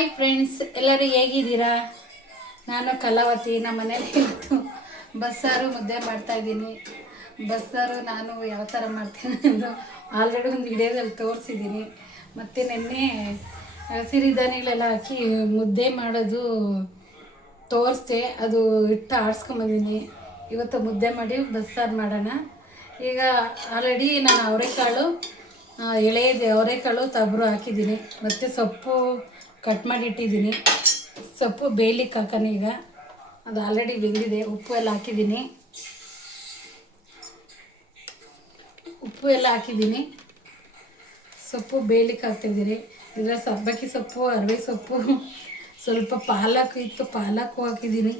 Hi friends ಎಲ್ಲರೂ ಹೇಗಿದ್ದೀರಾ? ನಾನು ಕಲಾವತಿ. ನಮ್ಮ ಮನೇಲಿ ಇವತ್ತು ಬಸ್ಸಾರು ಮುದ್ದೆ ಮಾಡ್ತಾಯಿದ್ದೀನಿ ಬಸ್ಸಾರು ನಾನು ಯಾವ ಥರ ಮಾಡ್ತೀನಿ ಎಂದು ಆಲ್ರೆಡಿ ಒಂದು ವಿಡಿಯೋದಲ್ಲಿ ತೋರಿಸಿದ್ದೀನಿ. ಮತ್ತು ನಿನ್ನೆ ಸಿರಿಧಾನ್ಯಗಳೆಲ್ಲ ಹಾಕಿ ಮುದ್ದೆ ಮಾಡೋದು ತೋರಿಸ್ದೆ. ಅದು ಹಿಟ್ಟು ಆಡಿಸ್ಕೊಂಬಂದಿನಿ ಇವತ್ತು ಮುದ್ದೆ ಮಾಡಿ ಬಸ್ಸಾರು ಮಾಡೋಣ. ಈಗ ಆಲ್ರೆಡಿ ನಾನು ಅವರೆಕಾಳು ಎಳೆಯದು ಅವರೆಕಾಳು ತಬ್ರು ಹಾಕಿದ್ದೀನಿ. ಮತ್ತು ಸೊಪ್ಪು ಕಟ್ ಮಾಡಿ ಇಟ್ಟಿದ್ದೀನಿ. ಸೊಪ್ಪು ಬೇಯಲಿಕ್ಕೆ ಹಾಕೋಣ ಈಗ. ಅದು ಆಲ್ರೆಡಿ ಬೆಂದಿದೆ. ಉಪ್ಪು ಎಲ್ಲ ಹಾಕಿದ್ದೀನಿ. ಉಪ್ಪು ಎಲ್ಲ ಹಾಕಿದ್ದೀನಿ. ಸೊಪ್ಪು ಬೇಯಲಿಕ್ಕೆ ಹಾಕ್ತಿದ್ದೀನಿ. ಇದರ ಸಬ್ಬಕ್ಕಿ ಸೊಪ್ಪು, ಅರವೆ ಸೊಪ್ಪು, ಸ್ವಲ್ಪ ಪಾಲಕ್ ಇತ್ತು. ಪಾಲಕ್ ಹಾಕಿದ್ದೀನಿ.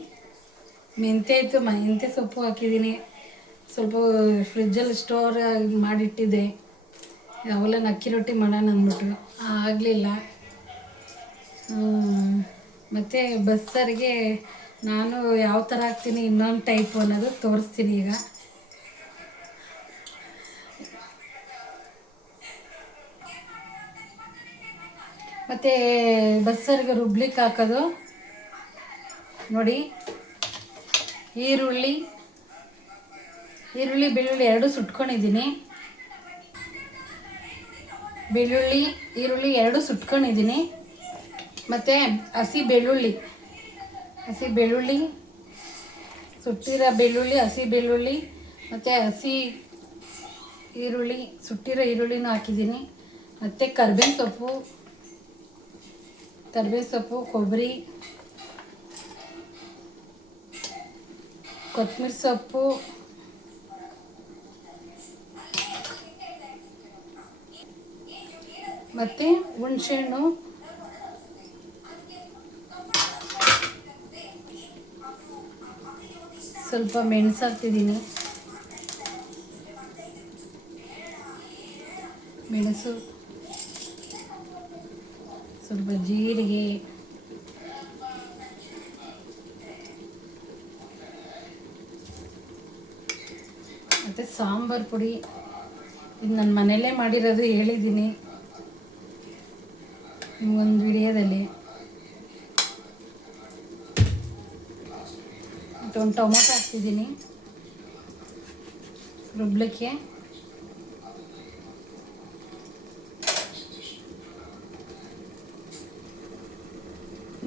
ಮೆಂತ್ಯ ಇತ್ತು. ಮೆಂತ್ಯ ಸೊಪ್ಪು ಹಾಕಿದ್ದೀನಿ. ಸ್ವಲ್ಪ ಫ್ರಿಜ್ಜಲ್ಲಿ ಸ್ಟೋರ್ ಮಾಡಿಟ್ಟಿದ್ದೆ. ಅವೆಲ್ಲ ಅಕ್ಕಿ ರೊಟ್ಟಿ ಮಾಡೋಣ ಅಂದ್ಬಿಟ್ಟು. ಆಗಲಿಲ್ಲ. ಮತ್ತು ಬಸ್ಸರಿಗೆ ನಾನು ಯಾವ ಥರ ಹಾಕ್ತೀನಿ ಇನ್ನೊಂದು ಟೈಪ್ ಅನ್ನೋದು ತೋರಿಸ್ತೀನಿ ಈಗ. ಮತ್ತು ಬಸ್ಸರಿಗೆ ರುಬ್ಲಿಕ್ಕೆ ಹಾಕೋದು. ನೋಡಿ, ಈರುಳ್ಳಿ ಈರುಳ್ಳಿ, ಬೆಳ್ಳುಳ್ಳಿ ಎರಡು ಸುಟ್ಕೊಂಡಿದ್ದೀನಿ. ಬೆಳ್ಳುಳ್ಳಿ, ಈರುಳ್ಳಿ ಎರಡು ಸುಟ್ಕೊಂಡಿದ್ದೀನಿ. ಮತ್ತು ಹಸಿ ಬೆಳ್ಳುಳ್ಳಿ. ಹಸಿ ಬೆಳ್ಳುಳ್ಳಿ, ಸುಟ್ಟಿರೋ ಬೆಳ್ಳುಳ್ಳಿ, ಹಸಿ ಬೆಳ್ಳುಳ್ಳಿ, ಮತ್ತು ಹಸಿ ಈರುಳ್ಳಿ, ಸುಟ್ಟಿರೋ ಈರುಳ್ಳಿನೂ ಹಾಕಿದ್ದೀನಿ. ಮತ್ತು ಕರ್ಬೇವಿನ ಸೊಪ್ಪು ಕರ್ಬೇವಿನ ಸೊಪ್ಪು, ಕೊಬ್ಬರಿ, ಕೊತ್ತಂಬರಿ ಸೊಪ್ಪು, ಮತ್ತು ಹುಣಸೆಹಣ್ಣು ಸ್ವಲ್ಪ ಮೆಣಸು ಹಾಕ್ತಿದ್ದೀನಿ ಮೆಣಸು. ಸ್ವಲ್ಪ ಜೀರಿಗೆ. ಮತ್ತು ಸಾಂಬಾರು ಪುಡಿ. ಇದು ನನ್ನ ಮನೆಯಲ್ಲೇ ಮಾಡಿರೋದು ಹೇಳಿದ್ದೀನಿ. ಒಂದು ವಿಡಿಯೋದಲ್ಲಿ ಮತ್ತು ಒಂದು ಟೊಮೊಟೊ ಹಾಕ್ತಿದ್ದೀನಿ. ರುಬ್ಲಿಕ್ಕೆ.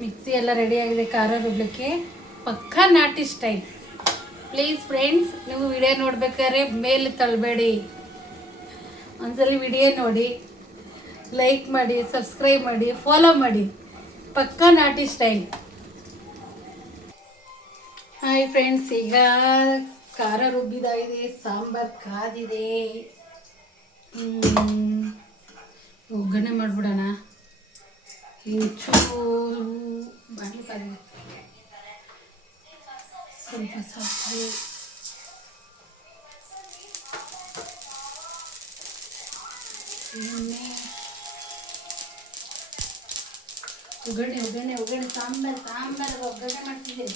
ಮಿಕ್ಸಿ ಎಲ್ಲ ರೆಡಿಯಾಗಿದೆ ಖಾರ ರುಬ್ಲಿಕ್ಕೆ. ಪಕ್ಕಾ ನಾಟಿ ಸ್ಟೈಲ್ ಪ್ಲೀಸ್ ಫ್ರೆಂಡ್ಸ್ ನೀವು ವಿಡಿಯೋ ನೋಡ್ಬೇಕಾದ್ರೆ ಮೇಲೆ ತಳ್ಳಬೇಡಿ ಒಂದ್ಸಲಿ ವಿಡಿಯೋ ನೋಡಿ. ಲೈಕ್ ಮಾಡಿ ಸಬ್ಸ್ಕ್ರೈಬ್ ಮಾಡಿ ಫಾಲೋ ಮಾಡಿ. ಪಕ್ಕಾ ನಾಟಿ ಸ್ಟೈಲ್ ಹಾಯ್ ಫ್ರೆಂಡ್ಸ್ ಈಗ ಖಾರ ರುಬ್ಬಿದಾಗಿದೆ ಸಾಂಬಾರು ಕಾದಿದೆ. ಒಗ್ಗರಣೆ ಮಾಡಿಬಿಡೋಣ. ಇಂಚೂರು ಮಾಡಲಿಕ್ಕಾಗಿದೆ ಸ್ವಲ್ಪ ಸಾಕು ಎಣ್ಣೆ. ಒಗ್ಗರಣೆ ಒಗ್ಗರಣೆ ಒಗ್ಗರಣೆ, ಸಾಂಬಾರು ಸಾಂಬಾರು ಒಗ್ಗರಣೆ ಮಾಡ್ತಿದ್ದೆ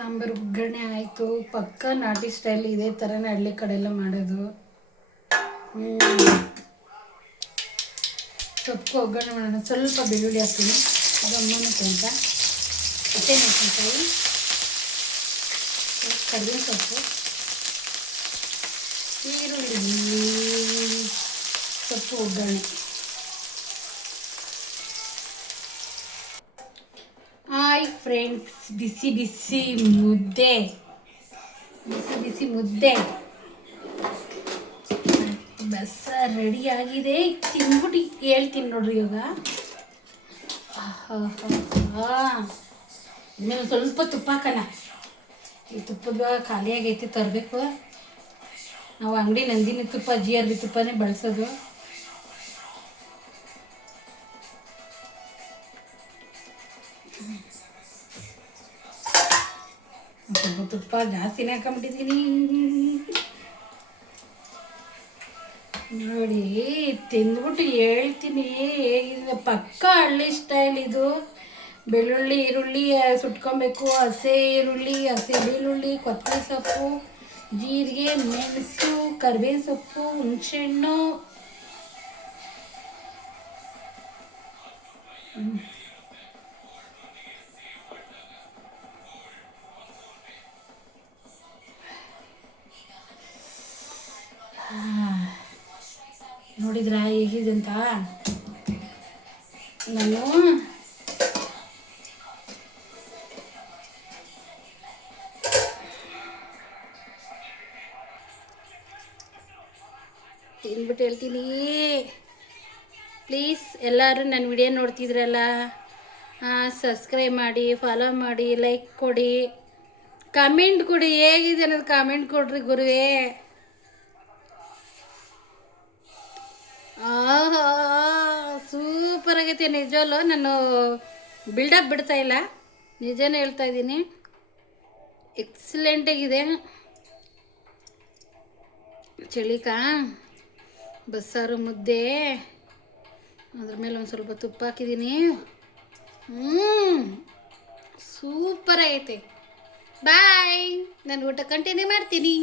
ಸಾಂಬಾರು ಒಗ್ಗರಣೆ ಆಯಿತು. ಪಕ್ಕ ನಾಟಿ ಸ್ಟೈಲ್ ಇದೇ ಥರನೇ ಹಳ್ಳಿ ಕಡೆ ಎಲ್ಲ ಮಾಡೋದು. ಸೊಪ್ಪು ಒಗ್ಗರಣೆ ಮಾಡೋಣ. ಸ್ವಲ್ಪ ಬೆಳ್ಳುಳ್ಳಿ ಹಾಕ್ತೀನಿ. ಅದು ಅಮ್ಮನಕ್ಕೆ ಅಂತ ಹಸಿಮೆಣಸಿನ್ಕಾಯಿ ಕಡಿಮೆ ಸೊಪ್ಪು. ಈರುಳ್ಳಿ. ಸೊಪ್ಪು ಒಗ್ಗರಣೆ ಹಾಯ್ ಫ್ರೆಂಡ್ಸ್ ಬಿಸಿ ಬಿಸಿ ಮುದ್ದೆ ಬಿಸಿ ಬಿಸಿ ಮುದ್ದೆ ಬಸ್ಸ ರೆಡಿ ಆಗಿದೆ. ತಿಂದ್ಬಿಟ್ಟು ಹೇಳ್ತೀನಿ ನೋಡ್ರಿ ಇವಾಗ. ಇನ್ಮೇಲೆ ಸ್ವಲ್ಪ ತುಪ್ಪ ಹಾಕೋಣ. ಈ ತುಪ್ಪದ ಖಾಲಿಯಾಗೈತಿ, ತರಬೇಕು. ನಾವು ಅಂಗಡಿ ನಂದಿನಿ ತುಪ್ಪ, ಜಿ ಆರ್ ಬಿ ತುಪ್ಪನೇ ಬಳಸೋದು. ಸ್ವಲ್ಪ ತುಪ್ಪ ಜಾಸ್ತಿನೇ ಹಾಕೊಂಬಿಟ್ಟಿದ್ದೀನಿ ನೋಡಿ, ತಿಂದ್ಬಿಟ್ಟು ಹೇಳ್ತೀನಿ, ಹೇಗಿದೆ? ಪಕ್ಕ ಹಳ್ಳಿ ಸ್ಟೈಲ್ ಇದು. ಬೆಳ್ಳುಳ್ಳಿ, ಈರುಳ್ಳಿ ಸುಟ್ಕೊಬೇಕು. ಹಸೆ ಈರುಳ್ಳಿ, ಹಸೆ ಬೆಳ್ಳುಳ್ಳಿ, ಕೊತ್ತಂಬರಿ ಸೊಪ್ಪು, ಜೀರಿಗೆ, ಮೆಣಸು, ಕರಿಬೇವಿನ ಸೊಪ್ಪು, ಹುಣಸೆಹಣ್ಣು. ನೋಡಿದ್ರಾ ಹೇಗಿದೆ ಅಂತ ನಾನು ತಿನ್ಬಿಟ್ಟು ಹೇಳ್ತೀನಿ. ಪ್ಲೀಸ್ ಎಲ್ಲರೂ ನನ್ನ ವಿಡಿಯೋ ನೋಡ್ತಿದ್ರಲ್ಲ ಸಬ್ಸ್ಕ್ರೈಬ್ ಮಾಡಿ ಫಾಲೋ ಮಾಡಿ ಲೈಕ್ ಕೊಡಿ. ಕಮೆಂಟ್ ಕೊಡಿ, ಹೇಗಿದೆ ಅನ್ನೋದು ಕಾಮೆಂಟ್ ಕೊಡ್ರಿ ಗುರುವೇ. ಆಹಾ, ಸೂಪರ್ ಆಗೈತೆ ನಿಜವಲ್ಲೂ ನಾನು ಬಿಲ್ಡಪ್ ಬಿಡ್ತಾ ಇಲ್ಲ. ನಿಜನೇ ಹೇಳ್ತಾ ಇದ್ದೀನಿ. ಎಕ್ಸಲೆಂಟಾಗಿದೆ ಚಳಿಕ, ಬಸ್ಸಾರು ಮುದ್ದೆ, ಅದ್ರ ಮೇಲೆ ಒಂದು ಸ್ವಲ್ಪ ತುಪ್ಪ ಹಾಕಿದ್ದೀನಿ. ಹ್ಞೂ ಸೂಪರ್ ಆಗೈತೆ. ಬಾಯ್ ನಾನು ಊಟ ಕಂಟಿನ್ಯೂ ಮಾಡ್ತೀನಿ.